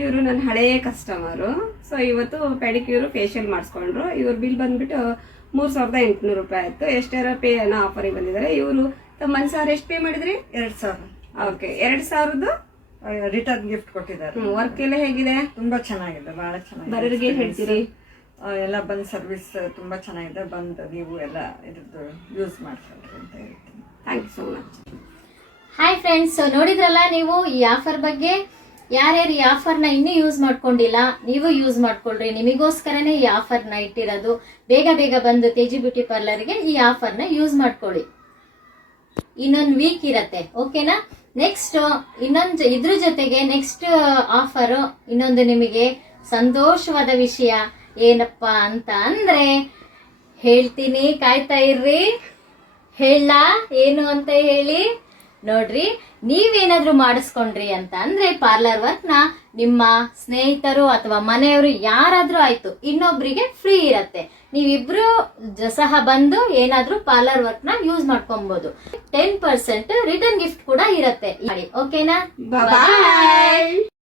ಇವರು ನನ್ನ ಹಳೆಯ ಕಸ್ಟಮರು. ಸೊ ಇವತ್ತು ಪೆಡಿಕ್ಯೂರ್ ಫೇಶಿಯಲ್ ಮಾಡಿಸ್ಕೊಂಡ್ರು. ಇವ್ರ ಬಿಲ್ ಬಂದ್ಬಿಟ್ಟು 3800 ರೂಪಾಯಿ ಆಯ್ತು. ಎಷ್ಟಾರ ಪೇ ಅನ್ನೋ ಆಫರಿಗೆ ಬಂದಿದ್ದಾರೆ. ಇವರು ತಮ್ಮ ಸರ್ ಎಷ್ಟು ಪೇ ಮಾಡಿದ್ರಿ? 2000. ಓಕೆ, 2000 ರಿಟರ್ನ್ ಗಿಫ್ಟ್ ಕೊಟ್ಟಿದ್ದಾರೆ. ವರ್ಕ್ ಎಲ್ಲ ಹೇಗಿದೆ? ತುಂಬಾ ಚೆನ್ನಾಗಿದೆ, ಬಹಳ ಚೆನ್ನಾಗಿದೆ. ಬರೋರಿಗೆ ಹೇಳ್ತೀರಿ? ಎಲ್ಲ ಬಂದ್ ಸರ್ವಿಸ್ ತುಂಬಾ ಚೆನ್ನಾಗಿದೆ. ಬಂದು ನೀವು ಎಲ್ಲ ಇದ್ರದ್ದು ಯೂಸ್ ಮಾಡ್ಕೊಳ್ರಿ ಅಂತ ಹೇಳ್ತೀನಿ. Thank you so much. Hi friends, ನೋಡಿದ್ರಲ್ಲ ನೀವು ಈ ಆಫರ್ ಬಗ್ಗೆ. ಯಾರ್ಯಾರು ಈ ಆಫರ್ನ ಇನ್ನೂ ಯೂಸ್ ಮಾಡ್ಕೊಂಡಿಲ್ಲ, ನೀವು ಯೂಸ್ ಮಾಡ್ಕೊಳ್ರಿ. ನಿಮಗೋಸ್ಕರನೇ ಈ ಆಫರ್ನ ಇಟ್ಟಿರೋದು. ಬೇಗ ಬೇಗ ಬಂದು ತೇಜಿ ಬ್ಯೂಟಿ ಪಾರ್ಲರ್ಗೆ ಈ ಆಫರ್ನ ಯೂಸ್ ಮಾಡ್ಕೊಳ್ಳಿ. ಇನ್ನೊಂದು ವೀಕ್ ಇರತ್ತೆ, ಓಕೆನಾ? ನೆಕ್ಸ್ಟ್ ಇದ್ರ ಜೊತೆಗೆ ನೆಕ್ಸ್ಟ್ ಆಫರ್ ಇನ್ನೊಂದು ನಿಮಗೆ ಸಂತೋಷವಾದ ವಿಷಯ ಏನಪ್ಪಾ ಅಂತ ಅಂದ್ರೆ ಹೇಳ್ತೀನಿ, ಕಾಯ್ತಾ ಇರ್ರಿ. ಹೇಳ ಏನು ಅಂತ ಹೇಳಿ ನೋಡ್ರಿ. ನೀವೇನಾದ್ರೂ ಮಾಡಿಸ್ಕೊಂಡ್ರಿ ಅಂತ ಅಂದ್ರೆ ಪಾರ್ಲರ್ ವರ್ಕ್ ನ ನಿಮ್ಮ ಸ್ನೇಹಿತರು ಅಥವಾ ಮನೆಯವರು ಯಾರಾದ್ರೂ ಆಯ್ತು, ಇನ್ನೊಬ್ರಿಗೆ ಫ್ರೀ ಇರತ್ತೆ. ನೀವಿಬ್ರು ಸಹ ಬಂದು ಏನಾದ್ರೂ ಪಾರ್ಲರ್ ವರ್ಕ್ ನ ಯೂಸ್ ಮಾಡ್ಕೊಬಹುದು. 10% ರಿಟರ್ನ್ ಗಿಫ್ಟ್ ಕೂಡ ಇರತ್ತೆ. ಓಕೆನಾ? ಬಾಯ್.